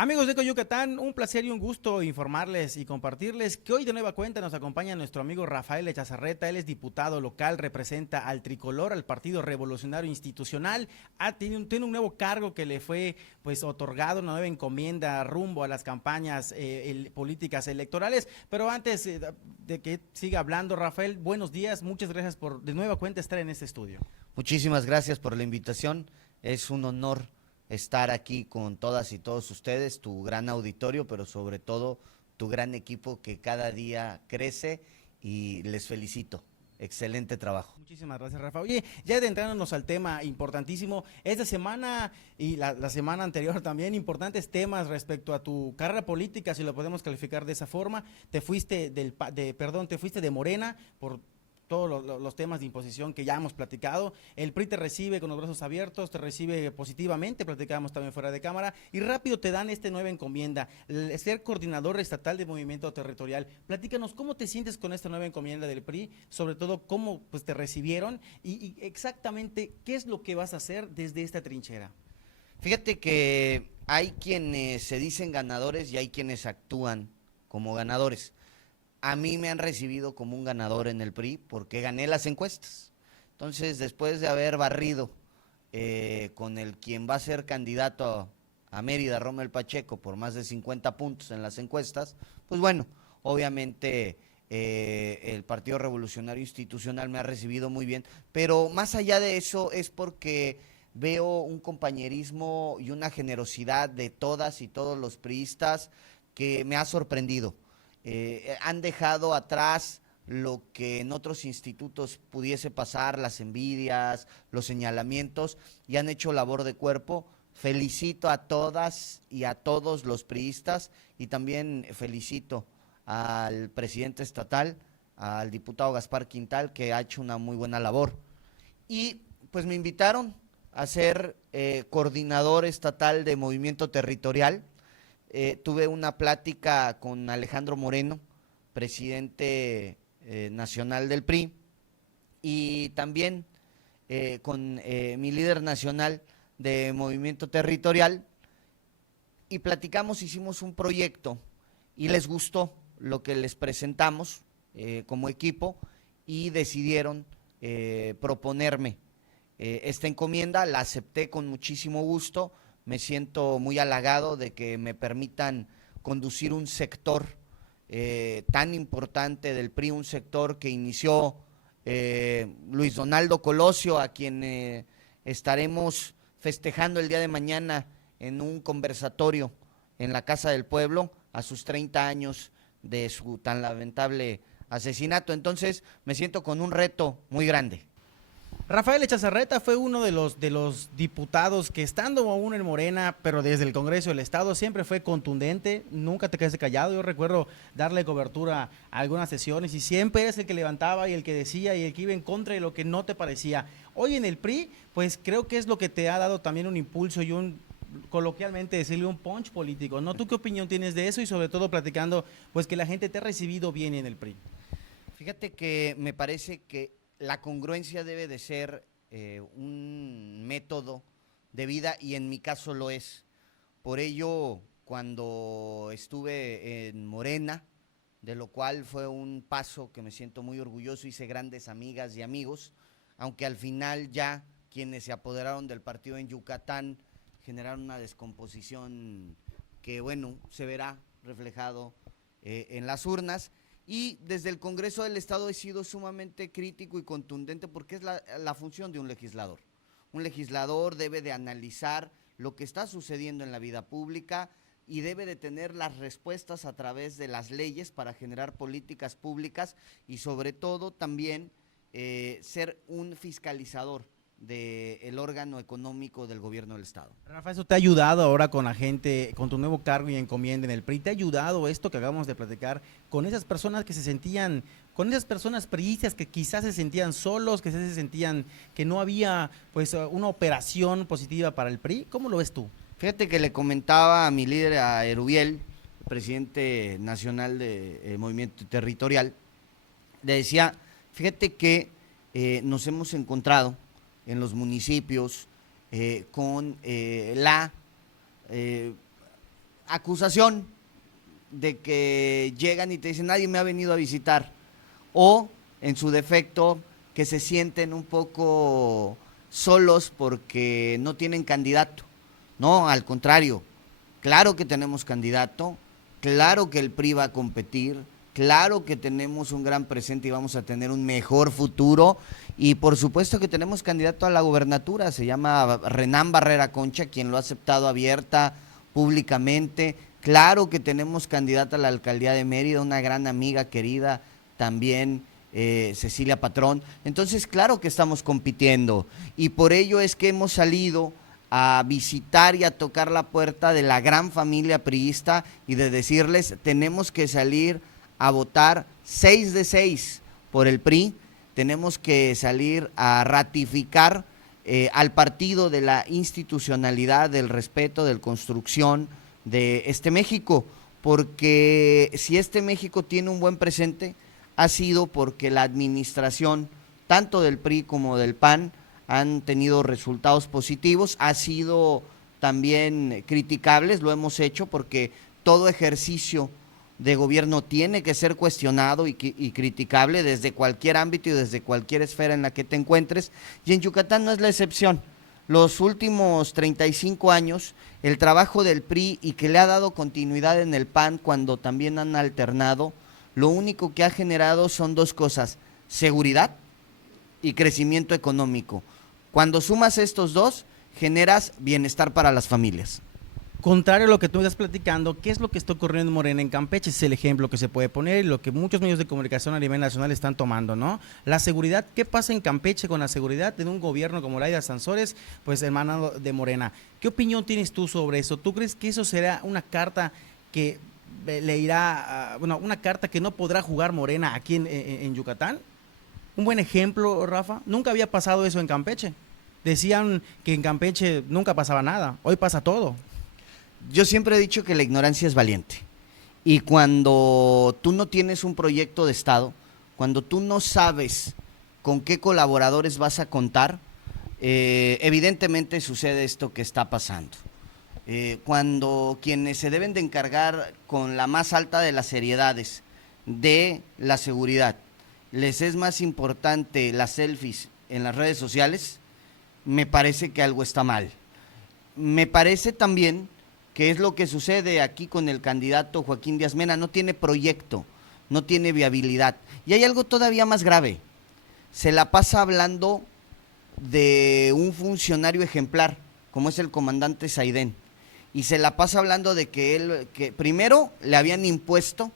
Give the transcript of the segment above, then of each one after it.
Amigos de Yucatán, un placer y un gusto informarles y compartirles que hoy de nueva cuenta nos acompaña nuestro amigo Rafael Echazarreta. Él es diputado local, representa al tricolor, al Partido Revolucionario Institucional. Tiene un nuevo cargo que le fue pues otorgado, una nueva encomienda rumbo a las campañas políticas electorales. Pero antes de que siga hablando, Rafael, buenos días, muchas gracias por de nueva cuenta estar en este estudio. Muchísimas gracias por la invitación. Es un honor estar aquí con todas y todos ustedes, tu gran auditorio, pero sobre todo tu gran equipo que cada día crece y les felicito. Excelente trabajo. Muchísimas gracias, Rafa. Oye, ya adentrándonos al tema importantísimo, esta semana y la semana anterior también, importantes temas respecto a tu carrera política, si lo podemos calificar de esa forma. Te fuiste de Morena por todos los temas de imposición que ya hemos platicado. El PRI te recibe con los brazos abiertos, te recibe positivamente, platicábamos también fuera de cámara, y rápido te dan esta nueva encomienda, ser coordinador estatal de movimiento territorial. Platícanos cómo te sientes con esta nueva encomienda del PRI, sobre todo cómo pues, te recibieron y exactamente qué es lo que vas a hacer desde esta trinchera. Fíjate que hay quienes se dicen ganadores y hay quienes actúan como ganadores. A mí me han recibido como un ganador en el PRI porque gané las encuestas. Entonces, después de haber barrido con el quien va a ser candidato a Mérida, Rommel Pacheco, por más de 50 puntos en las encuestas, pues bueno, obviamente el Partido Revolucionario Institucional me ha recibido muy bien, pero más allá de eso es porque veo un compañerismo y una generosidad de todas y todos los priistas que me ha sorprendido. Han dejado atrás lo que en otros institutos pudiese pasar, las envidias, los señalamientos, y han hecho labor de cuerpo. Felicito a todas y a todos los priistas y también felicito al presidente estatal, al diputado Gaspar Quintal, que ha hecho una muy buena labor. Y pues me invitaron a ser coordinador estatal de movimiento territorial. Tuve una plática con Alejandro Moreno, presidente nacional del PRI, y también con mi líder nacional de Movimiento Territorial, y platicamos, hicimos un proyecto y les gustó lo que les presentamos como equipo y decidieron proponerme esta encomienda. La acepté con muchísimo gusto. Me siento muy halagado de que me permitan conducir un sector tan importante del PRI, un sector que inició Luis Donaldo Colosio, a quien estaremos festejando el día de mañana en un conversatorio en la Casa del Pueblo a sus 30 años de su tan lamentable asesinato. Entonces me siento con un reto muy grande. Rafael Echazarreta fue uno de los diputados que estando aún en Morena, pero desde el Congreso del Estado, siempre fue contundente, nunca te quedaste callado. Yo recuerdo darle cobertura a algunas sesiones y siempre eres el que levantaba y el que decía y el que iba en contra de lo que no te parecía. Hoy en el PRI, pues creo que es lo que te ha dado también un impulso y un, coloquialmente decirle, un punch político, ¿no? ¿Tú qué opinión tienes de eso y sobre todo platicando, pues que la gente te ha recibido bien en el PRI? Fíjate que me parece que la congruencia debe de ser un método de vida y en mi caso lo es. Por ello, cuando estuve en Morena, de lo cual fue un paso que me siento muy orgulloso, hice grandes amigas y amigos, aunque al final ya quienes se apoderaron del partido en Yucatán generaron una descomposición que, bueno, se verá reflejado en las urnas. Y desde el Congreso del Estado he sido sumamente crítico y contundente porque es la función de un legislador. Un legislador debe de analizar lo que está sucediendo en la vida pública y debe de tener las respuestas a través de las leyes para generar políticas públicas y sobre todo también ser un fiscalizador del órgano económico del gobierno del Estado. Rafa, eso te ha ayudado ahora con la gente, con tu nuevo cargo y encomienda en el PRI, ¿te ha ayudado esto que acabamos de platicar con esas personas que se sentían, con esas personas priistas que quizás se sentían solos, que quizás se sentían que no había pues una operación positiva para el PRI? ¿Cómo lo ves tú? Fíjate que le comentaba a mi líder, a Erubiel, presidente nacional de Movimiento Territorial, le decía, fíjate que nos hemos encontrado en los municipios con la eh, acusación de que llegan y te dicen nadie me ha venido a visitar, o en su defecto que se sienten un poco solos porque no tienen candidato. No, al contrario, claro que tenemos candidato, claro que el PRI va a competir, claro que tenemos un gran presente y vamos a tener un mejor futuro, y por supuesto que tenemos candidato a la gubernatura, se llama Renán Barrera Concha, quien lo ha aceptado abierta, públicamente. Claro que tenemos candidata a la alcaldía de Mérida, una gran amiga querida también, Cecilia Patrón. Entonces, claro que estamos compitiendo, y por ello es que hemos salido a visitar y a tocar la puerta de la gran familia priista y de decirles, tenemos que salir a votar 6 de 6 por el PRI, tenemos que salir a ratificar al partido de la institucionalidad, del respeto, de la construcción de este México, porque si este México tiene un buen presente, ha sido porque la administración, tanto del PRI como del PAN, han tenido resultados positivos, ha sido también criticables, lo hemos hecho porque todo ejercicio de gobierno tiene que ser cuestionado y criticable desde cualquier ámbito y desde cualquier esfera en la que te encuentres, y en Yucatán no es la excepción. Los últimos 35 años, el trabajo del PRI, y que le ha dado continuidad en el PAN cuando también han alternado, lo único que ha generado son dos cosas: seguridad y crecimiento económico. Cuando sumas estos dos, generas bienestar para las familias. Contrario a lo que tú estás platicando, ¿qué es lo que está ocurriendo en Morena en Campeche? Es el ejemplo que se puede poner y lo que muchos medios de comunicación a nivel nacional están tomando, ¿no? La seguridad, ¿qué pasa en Campeche con la seguridad de un gobierno como Laida Sansores, pues emanado de Morena? ¿Qué opinión tienes tú sobre eso? ¿Tú crees que eso será una carta que le irá, una carta que no podrá jugar Morena aquí en Yucatán? Un buen ejemplo, Rafa, nunca había pasado eso en Campeche. Decían que en Campeche nunca pasaba nada, hoy pasa todo. Yo siempre he dicho que la ignorancia es valiente, y cuando tú no tienes un proyecto de Estado, cuando tú no sabes con qué colaboradores vas a contar, evidentemente sucede esto que está pasando. Cuando quienes se deben de encargar con la más alta de las seriedades de la seguridad, les es más importante las selfies en las redes sociales, me parece que algo está mal. Me parece también que es lo que sucede aquí con el candidato Joaquín Díaz Mena, no tiene proyecto, no tiene viabilidad. Y hay algo todavía más grave, se la pasa hablando de un funcionario ejemplar, como es el comandante Saidén, y se la pasa hablando de que primero le habían impuesto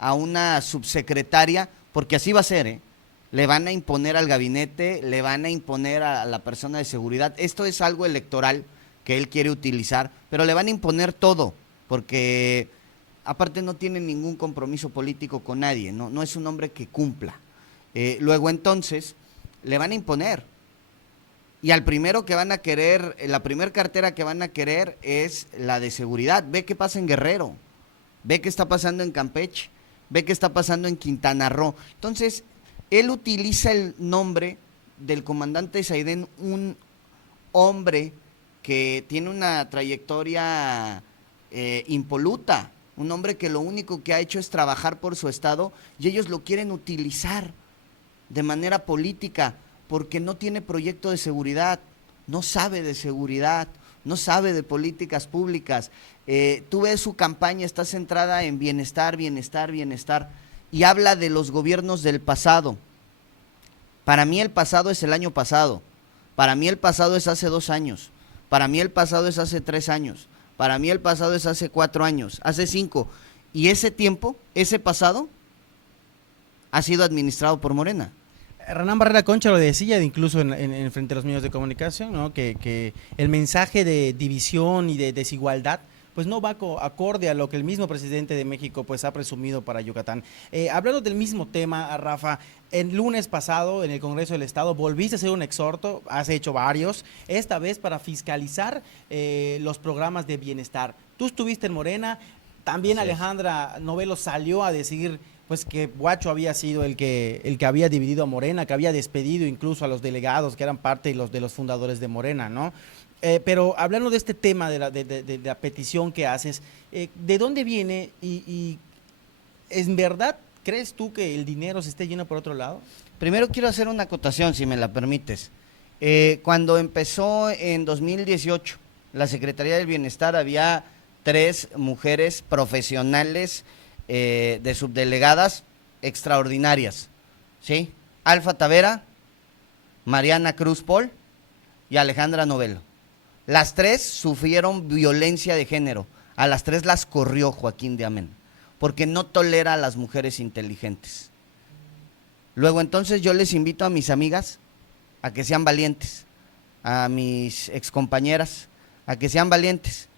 a una subsecretaria, porque así va a ser, le van a imponer al gabinete, le van a imponer a la persona de seguridad. Esto es algo electoral que él quiere utilizar, pero le van a imponer todo, porque aparte no tiene ningún compromiso político con nadie, no es un hombre que cumpla. Luego entonces le van a imponer, y al primero que van a querer, la primer cartera que van a querer es la de seguridad. Ve qué pasa en Guerrero, ve qué está pasando en Campeche, ve qué está pasando en Quintana Roo. Entonces, él utiliza el nombre del comandante Saidén, un hombre que tiene una trayectoria impoluta, un hombre que lo único que ha hecho es trabajar por su estado, y ellos lo quieren utilizar de manera política porque no tiene proyecto de seguridad, no sabe de seguridad, no sabe de políticas públicas. Tú ves su campaña, está centrada en bienestar, bienestar, bienestar, y habla de los gobiernos del pasado. Para mí el pasado es el año pasado, para mí el pasado es hace 2 años, para mí el pasado es hace 3 años, para mí el pasado es hace 4 años, hace 5, y ese tiempo, ese pasado, ha sido administrado por Morena. Renán Barrera Concha lo decía incluso en frente a los medios de comunicación, ¿no? Que el mensaje de división y de desigualdad pues no va acorde a lo que el mismo presidente de México pues ha presumido para Yucatán. Hablando del mismo tema, Rafa, el lunes pasado en el Congreso del Estado volviste a hacer un exhorto, has hecho varios, esta vez para fiscalizar los programas de bienestar. Tú estuviste en Morena, también sí. Alejandra Novelo salió a decir pues que Guacho había sido el que había dividido a Morena, que había despedido incluso a los delegados que eran parte de los fundadores de Morena, ¿no? Pero hablando de este tema de la petición que haces, ¿de dónde viene y en verdad crees tú que el dinero se esté yendo por otro lado? Primero quiero hacer una acotación, si me la permites. Cuando empezó en 2018 la Secretaría del Bienestar, había 3 mujeres profesionales de subdelegadas extraordinarias, ¿sí? Alfa Tavera, Mariana Cruz Paul y Alejandra Novelo. Las 3 sufrieron violencia de género. A las 3 las corrió Joaquín de Amena, porque no tolera a las mujeres inteligentes. Luego entonces yo les invito a mis amigas a que sean valientes, a mis excompañeras a que sean valientes,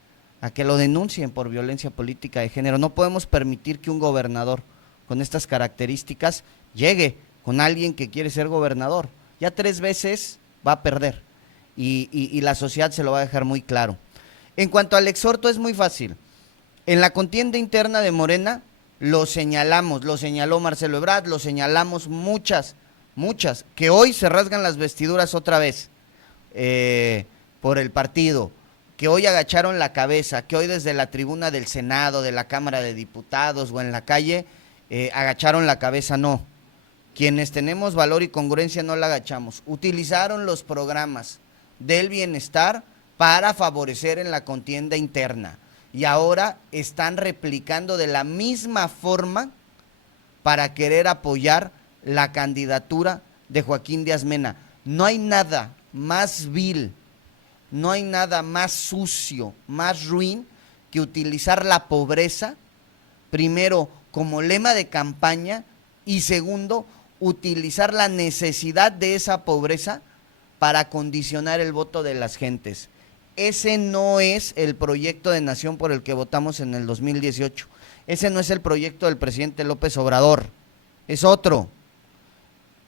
a que lo denuncien por violencia política de género. No podemos permitir que un gobernador con estas características llegue con alguien que quiere ser gobernador. Ya 3 veces va a perder y la sociedad se lo va a dejar muy claro. En cuanto al exhorto, es muy fácil. En la contienda interna de Morena lo señalamos, lo señaló Marcelo Ebrard, lo señalamos muchas, que hoy se rasgan las vestiduras otra vez por el partido, que hoy agacharon la cabeza, que hoy desde la tribuna del Senado, de la Cámara de Diputados o en la calle, agacharon la cabeza. No, quienes tenemos valor y congruencia no la agachamos. Utilizaron los programas del bienestar para favorecer en la contienda interna y ahora están replicando de la misma forma para querer apoyar la candidatura de Joaquín Díaz Mena. No hay nada más vil, no hay nada más sucio, más ruin que utilizar la pobreza, primero como lema de campaña y segundo, utilizar la necesidad de esa pobreza para condicionar el voto de las gentes. Ese no es el proyecto de nación por el que votamos en el 2018. Ese no es el proyecto del presidente López Obrador. Es otro.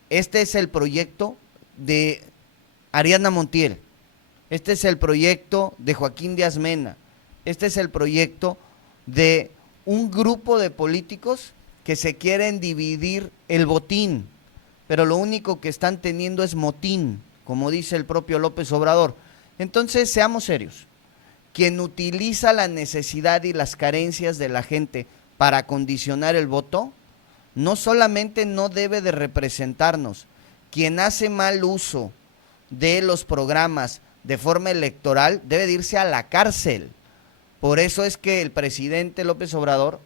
Este es el proyecto de Ariadna Montiel. Este es el proyecto de Joaquín Díaz Mena. Este es el proyecto de un grupo de políticos que se quieren dividir el botín, pero lo único que están teniendo es motín, como dice el propio López Obrador. Entonces, seamos serios. Quien utiliza la necesidad y las carencias de la gente para condicionar el voto, no solamente no debe de representarnos, quien hace mal uso de los programas de forma electoral debe de irse a la cárcel. Por eso es que el presidente López Obrador,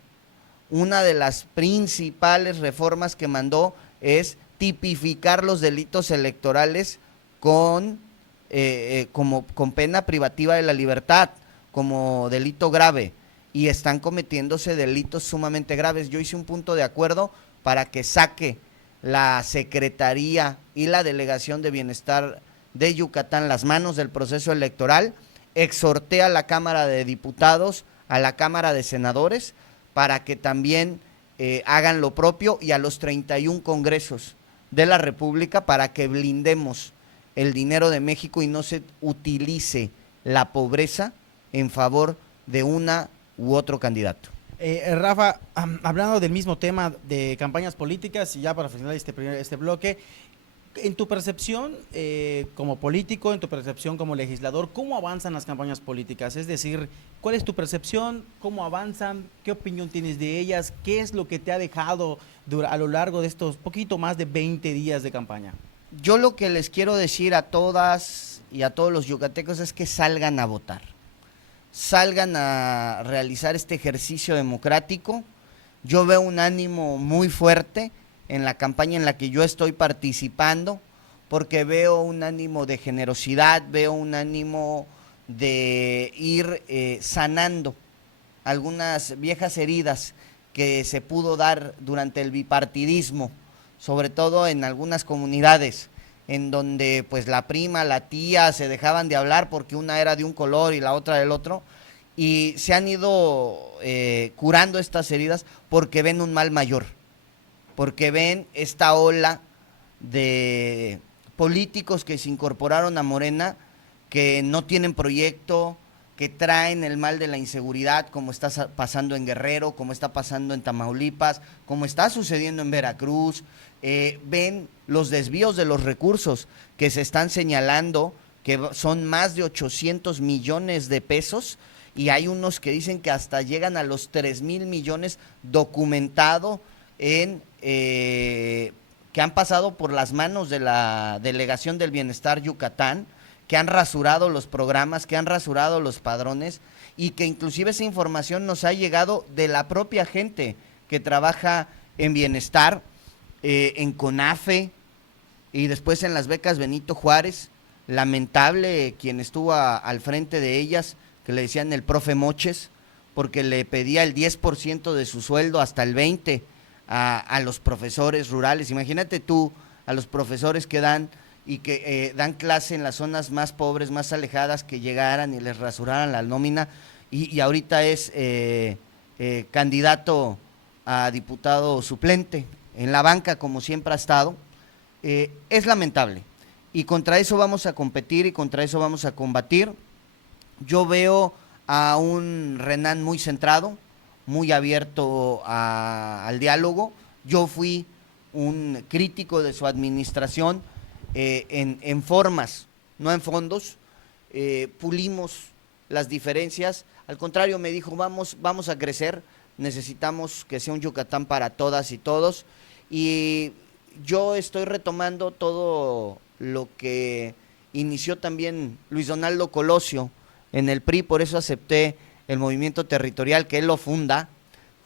una de las principales reformas que mandó es tipificar los delitos electorales con pena privativa de la libertad, como delito grave, y están cometiéndose delitos sumamente graves. Yo hice un punto de acuerdo para que saque la Secretaría y la Delegación de Bienestar de Yucatán las manos del proceso electoral. Exhorté a la Cámara de Diputados, a la Cámara de Senadores, para que también hagan lo propio, y a los 31 congresos de la República, para que blindemos el dinero de México y no se utilice la pobreza en favor de una u otro candidato. Rafa, hablando del mismo tema de campañas políticas, y ya para finalizar este bloque, en tu percepción como político, en tu percepción como legislador, ¿cómo avanzan las campañas políticas? Es decir, ¿cuál es tu percepción? ¿Cómo avanzan? ¿Qué opinión tienes de ellas? ¿Qué es lo que te ha dejado a lo largo de estos poquito más de 20 días de campaña? Yo lo que les quiero decir a todas y a todos los yucatecos es que salgan a votar. Salgan a realizar este ejercicio democrático. Yo veo un ánimo muy fuerte en la campaña en la que yo estoy participando, porque veo un ánimo de generosidad, veo un ánimo de ir sanando algunas viejas heridas que se pudo dar durante el bipartidismo, sobre todo en algunas comunidades, en donde pues la prima, la tía se dejaban de hablar porque una era de un color y la otra del otro, y se han ido curando estas heridas porque ven un mal mayor, porque ven esta ola de políticos que se incorporaron a Morena, que no tienen proyecto, que traen el mal de la inseguridad, como está pasando en Guerrero, como está pasando en Tamaulipas, como está sucediendo en Veracruz. Ven los desvíos de los recursos que se están señalando que son más de 800 millones de pesos, y hay unos que dicen que hasta llegan a los 3,000 millones documentado en que han pasado por las manos de la Delegación del Bienestar Yucatán, que han rasurado los programas, que han rasurado los padrones, y que inclusive esa información nos ha llegado de la propia gente que trabaja en bienestar, en CONAFE y después en las becas Benito Juárez. Lamentable quien estuvo al frente de ellas, que le decían el profe Moches, porque le pedía el 10% de su sueldo, hasta el 20% a los profesores rurales. Imagínate tú, a los profesores que dan y que dan clase en las zonas más pobres, más alejadas, que llegaran y les rasuraran la nómina, y ahorita es candidato a diputado suplente en la banca, como siempre ha estado. Es lamentable, y contra eso vamos a competir y contra eso vamos a combatir. Yo veo a un Renan muy centrado, muy abierto al diálogo. Yo fui un crítico de su administración en formas, no en fondos. Pulimos las diferencias. Al contrario, me dijo, vamos a crecer, necesitamos que sea un Yucatán para todas y todos. Y yo estoy retomando todo lo que inició también Luis Donaldo Colosio en el PRI, por eso acepté el movimiento territorial, que él lo funda,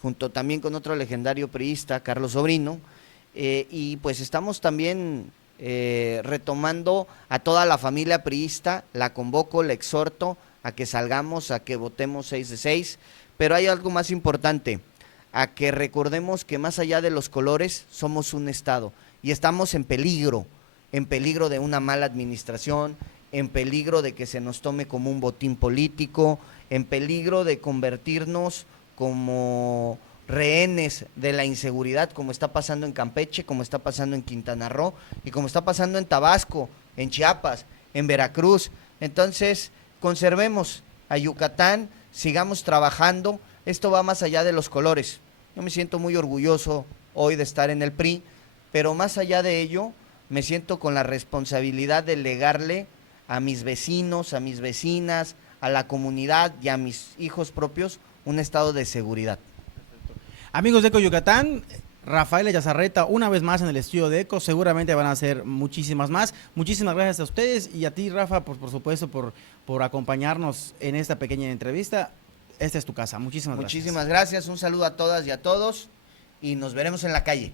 junto también con otro legendario priista, Carlos Sobrino, y pues estamos también retomando a toda la familia priista. La convoco, la exhorto a que salgamos, a que votemos 6 de 6, pero hay algo más importante, a que recordemos que más allá de los colores somos un estado, y estamos en peligro de una mala administración, en peligro de que se nos tome como un botín político, en peligro de convertirnos como rehenes de la inseguridad, como está pasando en Campeche, como está pasando en Quintana Roo y como está pasando en Tabasco, en Chiapas, en Veracruz. Entonces, conservemos a Yucatán, sigamos trabajando. Esto va más allá de los colores. Yo me siento muy orgulloso hoy de estar en el PRI, pero más allá de ello, me siento con la responsabilidad de legarle a mis vecinos, a mis vecinas, a la comunidad y a mis hijos propios un estado de seguridad. Amigos de Eco Yucatán, Rafael Yazarreta una vez más en el estudio de Eco, seguramente van a ser muchísimas más. Muchísimas gracias a ustedes y a ti, Rafa, por supuesto, por acompañarnos en esta pequeña entrevista. Esta es tu casa. Muchísimas gracias. Muchísimas gracias, un saludo a todas y a todos, y nos veremos en la calle.